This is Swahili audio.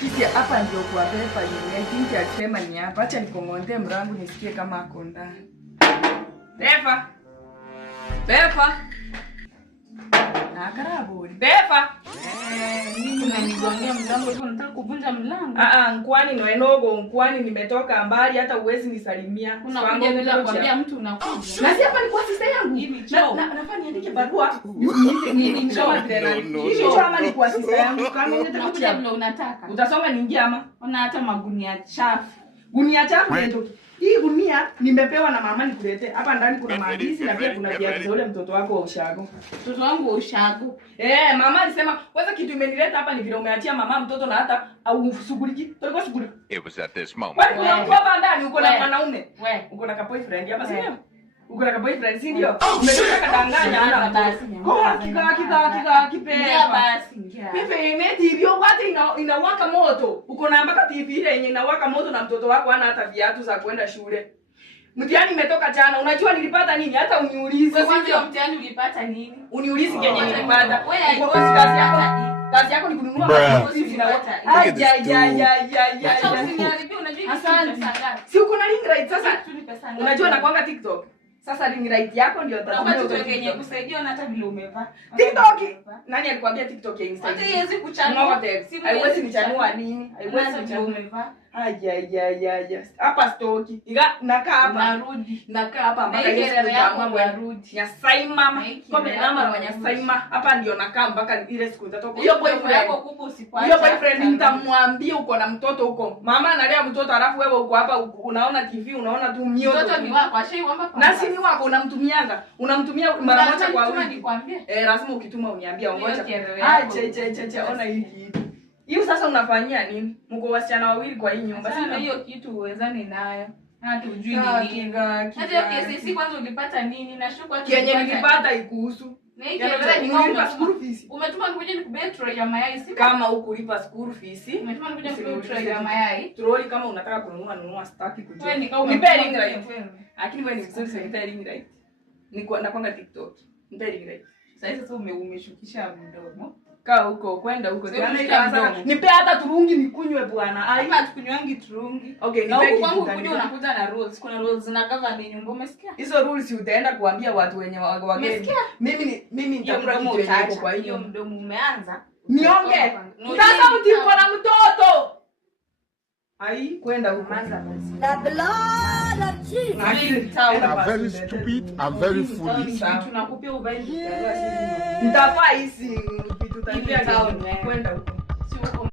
Kiti hapa ndio kwa Pepa yeye. Kinki akisema ni hapa. Acha nikongonde mrangu nisikie kama ako ndani. Pepa. Pepa. Na karabu. Pepa. Mimi unanigongea mlango hivyo nataka kuvunja mlango. Nkwani no enogo, nkwani nimetoka mbali hata uwezi nisalimia. Unakuja bila kuambia mtu unakuja. Na si hapa ni kwa sister yangu. Hivi choo. Nafaa niandike barua. Ni choo tena. Hivi choo ama ni kwa sister yangu kama unataka kuja vile unataka. Utasoma niingie ama? Ona hata magunia chafu. Gunia chafu ndio. Hii gunia nimepewa na mama nikulete. Hapa ndani kuna maandishi na pia kuna viatu za ule mtoto wako wa ushago. Mtoto wangu wa ushago. Mama alisema kwanza kitu imenileta hapa ni vile umeachia mama mtoto na hata au ushughuliki. Tulikuwa shughuliki. It was at this moment. Wewe unakuwa ndani uko na mwanaume. Wewe uko na boyfriend hapa si ndio? Uko na boyfriend si ndio? Umetoka kadanganya ana basi. Kika Ngia basi ngia. Pepe ine TV wakati inawaka moto. Uko na mpaka TV ile yenye inawaka moto na mtoto wako hana hata viatu za kwenda shule. Mtihani imetoka jana. Unajua nilipata nini? Hata uniulize. Kwanza mtihani ulipata nini? Uniulize kenye nilipata. Wewe haikosi kazi yako ni kununua makosi zinawata. Si uko na ring light sasa? Unajua nakwanga TikTok. Sasa ring light yako ndio utatumia utokenye kusaidia na hata vile umevaa. TikTok. Nani alikwambia TikTok ya Instagram? Hata haiwezi kuchanua. Haiwezi nichanua nini? Haiwezi kuchanua umevaa. Hapa stoki. Nakaa hapa. Narudi. Nakaa hapa mpaka ile mambo yarudi. Ya sai mama. Kwa mama wa sai mama. Hapa ndio nakaa mpaka ile siku zitatoka. Hiyo boyfriend yako kubwa usipate. Hiyo boyfriend nitamwambia uko na mtoto huko. Mama analea mtoto alafu wewe uko hapa unaona TV, unaona tu mioto. Mtoto ni wako, ashaiomba. Na si ni wako unamtumianga. Unamtumia mara moja kwa wiki. Nikwambie. Lazima ukituma uniambie ongoja. Ona hiki. Hiyo sasa unafanyia nini? Mko wasichana wawili kwa hii nyumba. Sasa hiyo kitu uwezani nayo. Hata ujui ni nini. Hata KCC kwanza ulipata nini? Nashuku kenye nilipata ikuhusu. Nilipa school fees. Umetuma nikuje nikubebe trolley ya mayai si? Kama hukulipa school fees. Umetuma nikuje nikubebe trolley ya mayai. Trolley kama unataka kununua staki kujua. Wewe nikao nipe ring light. Lakini wewe ni vizuri sana nipe ring light. Nakwanga TikTok. Nipe ring light. Sasa umeshukisha mdomo. Kaa huko kwenda huko. Nipe hata turungi nikunywe bwana. Hapa tukunywangi turungi. Okay, nipe kitu. Kwangu kuja unakuja na rules. Kuna rules zina govern nyumba umesikia? Hizo rules utaenda kuambia watu wenye wageni. Mimi nitakula kitu yako kwa hiyo mdomo umeanza. Nionge. Sasa utiko na mtoto. Kwenda huko. The blood of Jesus. I'm very stupid, I'm very foolish. Tunakupia uvae. Nitafaa hizi vitu tania kwenda huko.